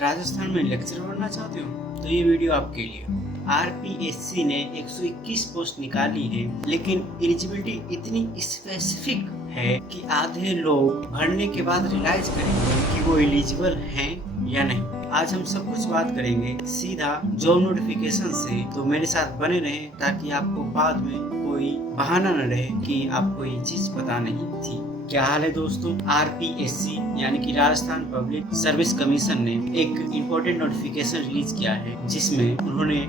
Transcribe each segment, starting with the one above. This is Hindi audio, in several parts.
राजस्थान में लेक्चर बनना चाहते हो तो ये वीडियो आपके लिए। आरपीएससी ने 121 पोस्ट निकाली है, लेकिन एलिजिबिलिटी इतनी स्पेसिफिक है कि आधे लोग भरने के बाद रियलाइज करेंगे कि वो एलिजिबल हैं या नहीं। आज हम सब कुछ बात करेंगे सीधा जॉब नोटिफिकेशन से, तो मेरे साथ बने रहें ताकि आपको बाद में कोई बहाना न रहे कि आपको ये चीज पता नहीं थी। क्या हाल है दोस्तों? आरपीएससी यानी कि राजस्थान पब्लिक सर्विस कमीशन ने एक इम्पोर्टेंट नोटिफिकेशन रिलीज किया है, जिसमें उन्होंने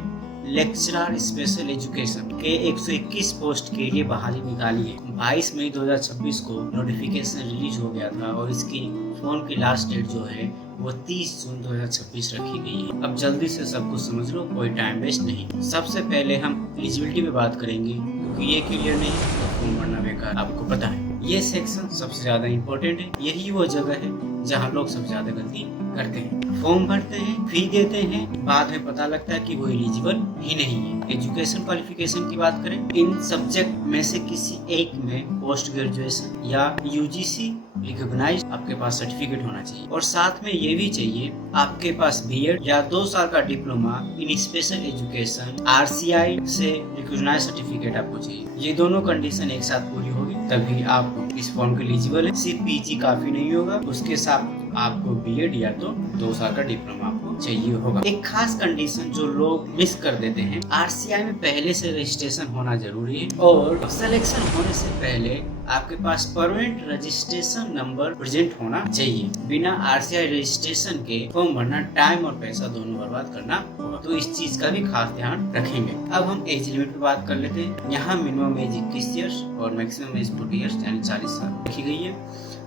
लेक्चरर स्पेशल एजुकेशन के 121 पोस्ट के लिए बहाली निकाली है। 22 मई 2026 को नोटिफिकेशन रिलीज हो गया था और इसकी फॉर्म की लास्ट डेट जो है वो 30 जून 2026 रखी गई है। अब जल्दी से सब कुछ समझ लो, कोई टाइम वेस्ट नहीं। सबसे पहले हम एलिजिबिलिटी पे बात करेंगे, क्योंकि ये क्लियर नहीं तो फॉर्म भरना बेकार, आपको पता है। ये सेक्शन सबसे ज्यादा इम्पोर्टेंट है। यही वो जगह है जहाँ लोग सबसे ज्यादा गलती करते हैं। फॉर्म भरते हैं, फी देते हैं, बाद में पता लगता है कि वो एलिजिबल ही नहीं है। एजुकेशन क्वालिफिकेशन की बात करें, इन सब्जेक्ट में से किसी एक में पोस्ट ग्रेजुएशन या यूजीसी रिकॉग्नाइज आपके पास सर्टिफिकेट होना चाहिए, और साथ में ये भी चाहिए आपके पास बीएड या 2 साल का diploma in special education RCI से रिकॉग्नाइज सर्टिफिकेट आपको चाहिए। ये दोनों कंडीशन एक साथ पूरी होगी तभी आप इस फॉर्म के एलिजिबल है। सिर्फ पीजी काफी नहीं होगा, उसके साथ आपको बीएड या तो 2 साल का डिप्लोमा आपको चाहिए होगा। एक खास कंडीशन जो लोग मिस कर देते हैं, आरसीआई में पहले से रजिस्ट्रेशन होना जरूरी है, और सिलेक्शन होने से पहले आपके पास परमानेंट रजिस्ट्रेशन नंबर प्रेजेंट होना चाहिए। बिना आरसीआई रजिस्ट्रेशन के फॉर्म भरना टाइम और पैसा दोनों बर्बाद करना होगा, तो इस चीज का भी खास ध्यान रखेंगे। अब हम एज लिमिट पे बात कर लेते हैं। यहाँ मिनिमम एज 21 ईयर्स और मैक्सिमम एज 40 ईयर्स यानी 40 साल रखी गई है।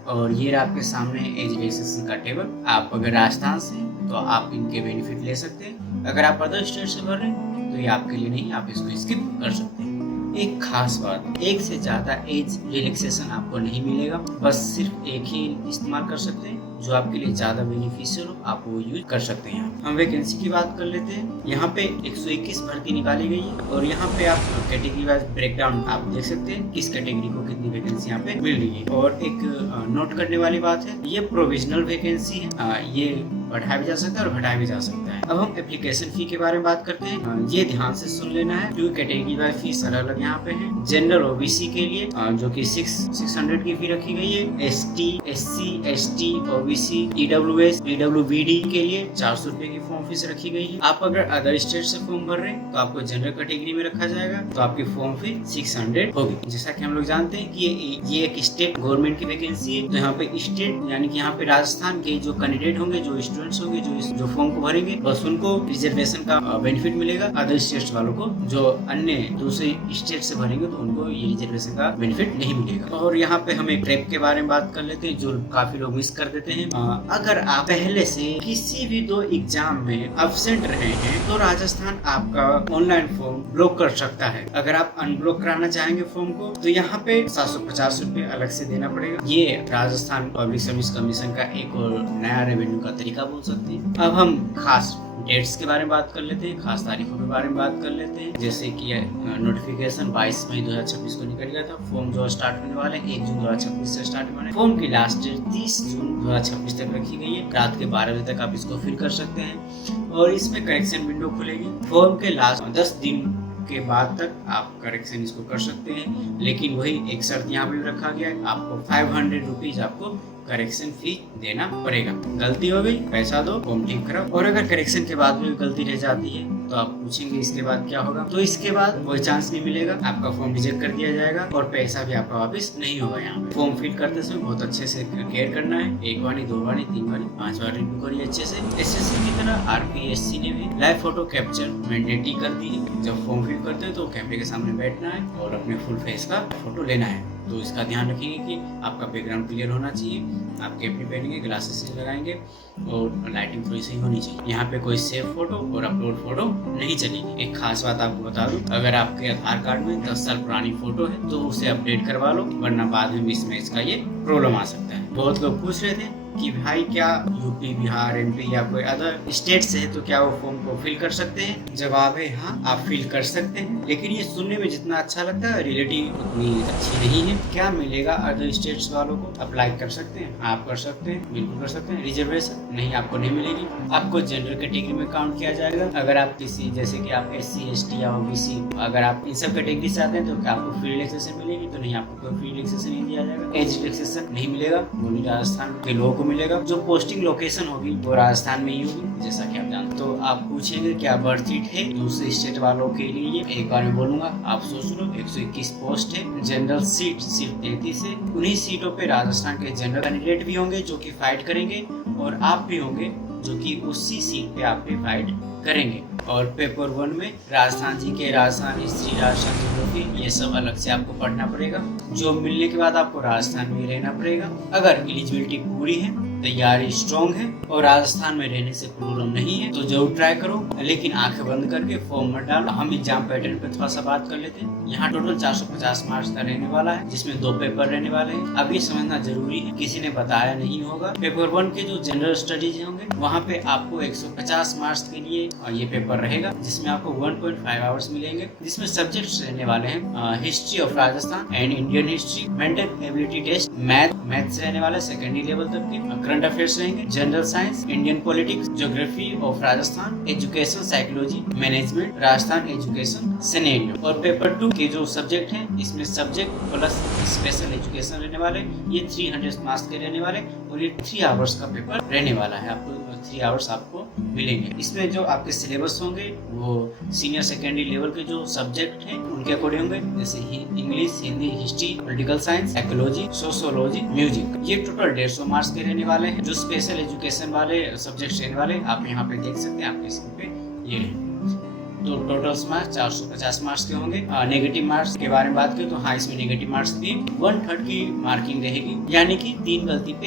और ये आपके सामने एज रिलैक्सेशन का टेबल। आप अगर राजस्थान से तो आप इनके बेनिफिट ले सकते हैं। अगर आप अदर स्टेट से भर रहे हैं तो ये आपके लिए नहीं, आप इसको स्किप कर सकते हैं। एक खास बात, एक से ज्यादा एज रिलैक्सेशन आपको नहीं मिलेगा, बस सिर्फ एक ही इस्तेमाल कर सकते हैं। जो आपके लिए ज्यादा बेनिफिशियल हो आप वो यूज कर सकते हैं। हम वैकेंसी की बात कर लेते हैं। यहाँ पे 121 भर्ती निकाली गई है, और यहाँ पे आप कैटेगरी वाइज ब्रेकडाउन आप देख सकते हैं किस कैटेगरी को कितनी वैकेंसी यहाँ पे मिल रही है। और एक नोट करने वाली बात है, ये प्रोविजनल वैकेंसी है, ये बढ़ाया भी जा सकता है और घटाया भी जा सकता है। अब हम एप्लीकेशन फी के बारे में बात करते हैं। ये ध्यान से सुन लेना है, क्योंकि कैटेगरी वाइज फीस अलग अलग यहाँ पे है। जनरल ओबीसी के लिए जो कि 600 की फी रखी गई है। ST, SC, ST, OBC, EWS, EWBD के लिए 400 रुपए की फॉर्म फीस रखी गई है। आप अगर अदर स्टेट से फॉर्म भर रहे हैं तो आपको जनरल कैटेगरी में रखा जाएगा, तो आपकी फॉर्म फीस 600 होगी। जैसा कि हम लोग जानते हैं कि ये एक स्टेट गवर्नमेंट की वैकेंसी है, तो यहाँ पे स्टेट यानी कि यहाँ पे राजस्थान के जो कैंडिडेट होंगे, जो स्टूडेंट्स होंगे, जो फॉर्म को भरेंगे, बस उनको रिजर्वेशन का बेनिफिट मिलेगा। अदर स्टेट वालों को, जो अन्य दूसरे स्टेट से भरेंगे, तो उनको ये रिजर्वेशन का बेनिफिट नहीं मिलेगा। और यहाँ पे हम एक ट्रैप के बारे में बात कर लेते हैं, जो काफी लोग मिस कर देते हैं। अगर आप पहले से किसी भी 2 एग्जाम में एब्सेंट रहे हैं तो राजस्थान आपका ऑनलाइन फॉर्म ब्लॉक कर सकता है। अगर आप अनब्लॉक कराना चाहेंगे फॉर्म को, तो यहाँ पे 750 रुपए अलग से देना पड़ेगा। ये राजस्थान पब्लिक सर्विस कमीशन का एक और नया रेवेन्यू का तरीका बोल सकते हैं। अब हम खास डेट्स के बारे में बात कर लेते हैं, खास तारीखों के बारे में बात कर लेते हैं। जैसे कि नोटिफिकेशन 22 मई 2026 को निकल गया था। फॉर्म जो स्टार्ट होने वाले 1 जून 2026 से स्टार्ट होने। फॉर्म की लास्ट डेट 30 जून 2026 तक रखी गई है। रात के 12 बजे तक आप इसको फिल कर सकते हैं, और इसमें करेक्शन विंडो खुलेगी। फॉर्म के लास्ट 10 दिन के बाद तक आप करेक्शन इसको कर सकते हैं, लेकिन वही एक शर्त यहाँ पे भी रखा गया है, आपको 500 रुपीज आपको करेक्शन फी देना पड़ेगा। गलती हो गई, पैसा दो, फॉर्म ठीक करो। और अगर करेक्शन के बाद में गलती रह जाती है तो आप पूछेंगे इसके बाद क्या होगा, तो इसके बाद कोई चांस नहीं मिलेगा, आपका फॉर्म रिजेक्ट कर दिया जाएगा और पैसा भी आपका वापस नहीं होगा। यहाँ पे फॉर्म फिल करते समय बहुत अच्छे से केयर करना है। 1 बार नहीं, 2 बार नहीं, 3 बार नहीं, 5 बार रिव्यू करिए अच्छे से। एसएससी की तरह आरपीएससी ने भी लाइव फोटो कैप्चर मैंडेटरी कर दी है। जब फॉर्म फिल करते हैं तो कैमरे के सामने बैठना है और अपने फुल फेस का फोटो लेना है। तो इसका ध्यान रखेंगे कि आपका बैकग्राउंड क्लियर होना चाहिए, आप कैप भी पहनेंगे, ग्लासेस लगाएंगे, और लाइटिंग थोड़ी सही होनी चाहिए। यहाँ पे कोई सेव फोटो और अपलोड फोटो नहीं चलेगी। एक खास बात आपको बता दूं, अगर आपके आधार कार्ड में 10 साल पुरानी फोटो है तो उसे अपडेट करवा लो, वरना बाद में मिसमैच का ये प्रॉब्लम आ सकता है। बहुत लोग पूछ रहे थे कि भाई क्या यूपी, बिहार, एमपी या कोई अदर स्टेट से है तो क्या वो फॉर्म को फिल कर सकते हैं? जवाब है हाँ, आप फिल कर सकते हैं। लेकिन ये सुनने में जितना अच्छा लगता है रियलिटी उतनी अच्छी नहीं है। क्या मिलेगा अदर स्टेट्स वालों को? अप्लाई कर सकते हैं, आप कर सकते हैं, बिल्कुल कर सकते हैं। रिजर्वेशन नहीं, आपको नहीं मिलेगी। आपको जनरल कैटेगरी में काउंट किया जाएगा। अगर आप किसी जैसे कि आप SC, ST या OBC, अगर आप इन सब कैटेगरी से आते हैं तो क्या आपको फ्री रिलैक्सेशन मिलेगी? तो नहीं, आपको कोई फ्री रिलैक्सेशन नहीं दिया जाएगा। एज रिलैक्सेशन नहीं मिलेगा, वो नहीं राजस्थान के लोगों को मिलेगा। जो पोस्टिंग लोकेशन होगी वो राजस्थान में ही होगी, जैसा कि आप जानते। तो आप पूछेंगे क्या बर्थ सीट है दूसरे स्टेट वालों के लिए? एक बार मैं बोलूंगा, आप सोच लो। 121 पोस्ट है। जनरल सीट सिर्फ 33 है। उन्हीं सीटों पे राजस्थान के जनरल कैंडिडेट भी होंगे जो कि फाइट करेंगे, और आप भी होंगे जो कि उसी सीट पे आप भी फाइट करेंगे। और पेपर 1 में राजस्थान जी के राजस्थान हिस्ट्री, राजस्थान ज्योग्राफी, ये सब अलग से आपको पढ़ना पड़ेगा। जो मिलने के बाद आपको राजस्थान में रहना पड़ेगा। अगर एलिजिबिलिटी पूरी है, तैयारी स्ट्रॉन्ग है और राजस्थान में रहने से प्रॉब्लम नहीं है तो जरूर ट्राई करो, लेकिन आंखें बंद करके फॉर्म मत डालो। हम एग्जाम पैटर्न पे थोड़ा सा बात कर लेते हैं। यहाँ टोटल 450 मार्क्स का रहने वाला है, जिसमें 2 पेपर रहने वाले हैं। अब ये समझना जरूरी है, किसी ने बताया नहीं होगा। पेपर 1 के जो जनरल स्टडीज होंगे वहाँ पे आपको 150 मार्क्स के लिए ये पेपर रहेगा, जिसमें आपको 1.5 आवर्स मिलेंगे, जिसमें सब्जेक्ट्स रहने वाले हैं history of Rajasthan and Indian history, mental ability test, math से रहने वाले सेकेंडरी लेवल तक के, करंट अफेयर्स रहेंगे, general science, Indian politics, geography of Rajasthan, education, psychology, management, Rajasthan education scenario. और पेपर 2 के जो सब्जेक्ट हैं, इसमें सब्जेक्ट प्लस स्पेशल एजुकेशन रहने वाले, ये 300 मार्क्स के रहने वाले, और ये 3 आवर्स का पेपर रहने वाला है। आपको 3 आवर्स आपको मिलेंगे। इसमें जो आपके सिलेबस होंगे वो सीनियर सेकेंडरी लेवल के जो सब्जेक्ट हैं उनके अकॉर्डिंग होंगे, जैसे English, Hindi, history, political science, psychology, sociology, music. ये टोटल 150 मार्क्स के रहने वाले हैं। जो स्पेशल एजुकेशन वाले सब्जेक्ट रहने वाले आप यहाँ पे देख सकते हैं, आपके स्क्रीन पे ये है। तो टोटल मार्क्स 450 मार्क्स के होंगे। नेगेटिव मार्क्स के बारे में बात करें तो हाँ, इसमें नेगेटिव मार्क्स भी 1/3 की मार्किंग रहेगी, यानी कि 3 गलती पे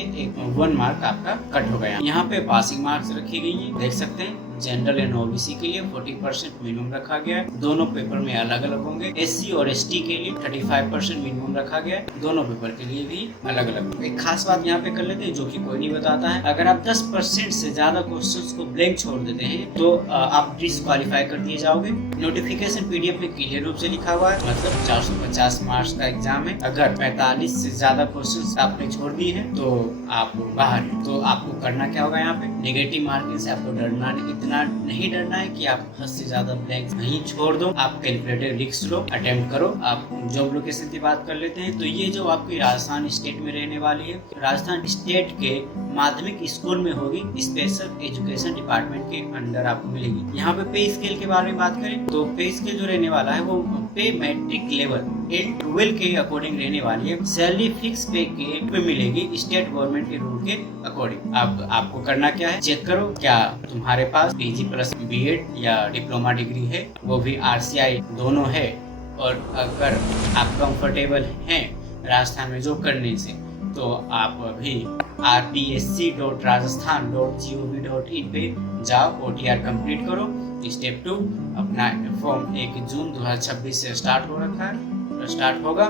1 मार्क आपका कट हो गया। यहाँ पे पासिंग मार्क्स रखी गई है, देख सकते हैं। जनरल एंड OBC के लिए 40% मिनिमम रखा गया है, दोनों पेपर में अलग अलग होंगे। SC और ST के लिए 35% मिनिमम रखा गया है, दोनों पेपर के लिए भी अलग अलग। एक खास बात यहाँ पे कर लेते हैं जो कि कोई नहीं बताता है, अगर आप 10% से ज्यादा क्वेश्चंस को ब्लैंक छोड़ देते हैं तो आप डिस्क्वालीफाई कर दिए जाओगे। नोटिफिकेशन PDF में क्लियर रूप से लिखा हुआ है, मतलब 450 मार्क्स का एग्जाम है। अगर 45 से ज्यादा क्वेश्चन आपने छोड़ दिए हैं तो आप बाहर हैं। तो आपको करना क्या होगा, यहाँ पे नेगेटिव मार्किंग से आपको डरना इतना नहीं डरना है कि आप 10 से ज्यादा ब्लैंक्स नहीं छोड़ दो। आप कैलकुलेटेड रिस्क लो, अटेम्प्ट करो। आप जॉब लोकेशन की बात कर लेते हैं तो ये जो आपकी राजस्थान स्टेट में रहने वाली है, राजस्थान स्टेट के माध्यमिक स्कूल में होगी, स्पेशल एजुकेशन डिपार्टमेंट के अंडर आपको मिलेगी। यहाँ पे पे स्केल के बारे में बात करें तो पे स्केल जो रहने वाला है वो पे मैट्रिक लेवल L12 के अकॉर्डिंग रहने वाली है। सैलरी फिक्स पे के मिलेगी स्टेट गवर्नमेंट के रूल के अकॉर्डिंग। अब आपको करना क्या है, चेक करो क्या तुम्हारे पास PG प्लस BEd या डिप्लोमा डिग्री है, वो भी RCI दोनों है। और अगर आप कंफर्टेबल हैं राजस्थान में जॉब करने से तो आप अभी rpsc.rajasthan.gov.in पे जाओ, OTR कंप्लीट करो। स्टेप 2 अपना फॉर्म 1 जून 2026 से स्टार्ट होगा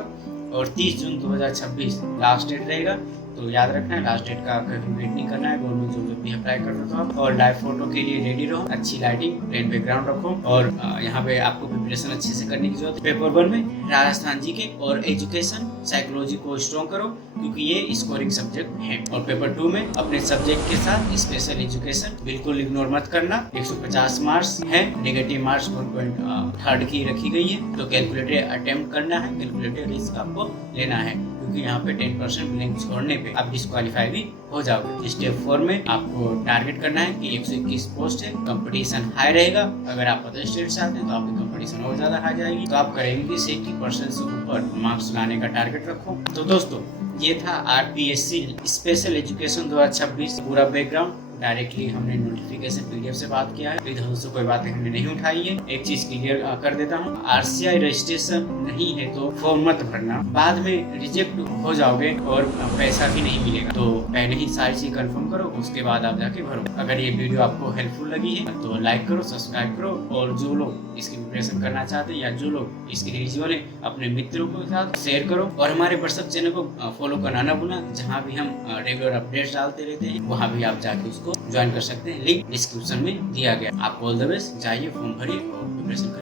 और 30 जून 2026 लास्ट डेट रहेगा। तो याद रखना है, लास्ट डेट का कभी वेट नहीं करना है। गवर्नमेंट जॉब जब भी अप्लाई करते तो आप। और लाइव फोटो के लिए रेडी रहो, अच्छी लाइटिंग, प्लेन बैकग्राउंड रखो। और यहाँ पे आपको प्रिपरेशन अच्छे से करने की जरूरत है। पेपर 1 में राजस्थान जी के और एजुकेशन, साइकोलॉजी को स्ट्रॉन्ग करो क्योंकि ये स्कोरिंग सब्जेक्ट है। और पेपर 2 में अपने सब्जेक्ट के साथ स्पेशल एजुकेशन बिल्कुल इग्नोर मत करना। 150 मार्क्स है, नेगेटिव मार्क्स 1.3 की रखी गई है। तो कैलकुलेटेड अटेम्प्ट करना है, कैलकुलेटेड रिस्क आपको लेना है क्योंकि यहाँ पे 10% ब्लैंक छोड़ने पे आप डिस्क्वालीफाई भी हो जाओगे। स्टेप 4 में आपको टारगेट करना है कि 121 पोस्ट है, कंपटीशन हाई रहेगा। अगर आप अदर स्टेट से आते हैं तो आपकी कंपटीशन और ज्यादा हाई जाएगी। तो आप करेंगे कि 80% से ऊपर मार्क्स लाने का टारगेट रखो। तो दोस्तों ये था RPSC स्पेशल एजुकेशन 2026 पूरा बैकग्राउंड डायरेक्टली हमने नोटिफिकेशन पीडीएफ से बात किया है। इधर से कोई बातें हमने नहीं उठाई है। एक चीज क्लियर कर देता हूँ, आरसीआई रजिस्ट्रेशन नहीं है तो फॉर्म मत भरना, बाद में रिजेक्ट हो जाओगे और पैसा भी नहीं मिलेगा। तो पहले ही सारी चीज कंफर्म करो, उसके बाद आप जाके भरो। अगर ये वीडियो आपको हेल्पफुल लगी है तो लाइक करो, सब्सक्राइब करो, और जो लोग इसकी प्रिपरेशन करना चाहते हैं या जो लोग इसके एलिजिबल है अपने मित्रों के साथ शेयर करो। और हमारे व्हाट्सएप चैनल को फॉलो करना ना भूलना, जहाँ भी हम रेगुलर अपडेट्स डालते रहते हैं वहाँ भी आप जाके उसको ज्वाइन कर सकते हैं। लिंक डिस्क्रिप्शन में दिया गया। आप ऑल द बेस्ट, जाइए फॉर्म भरिए और प्रिपरेशन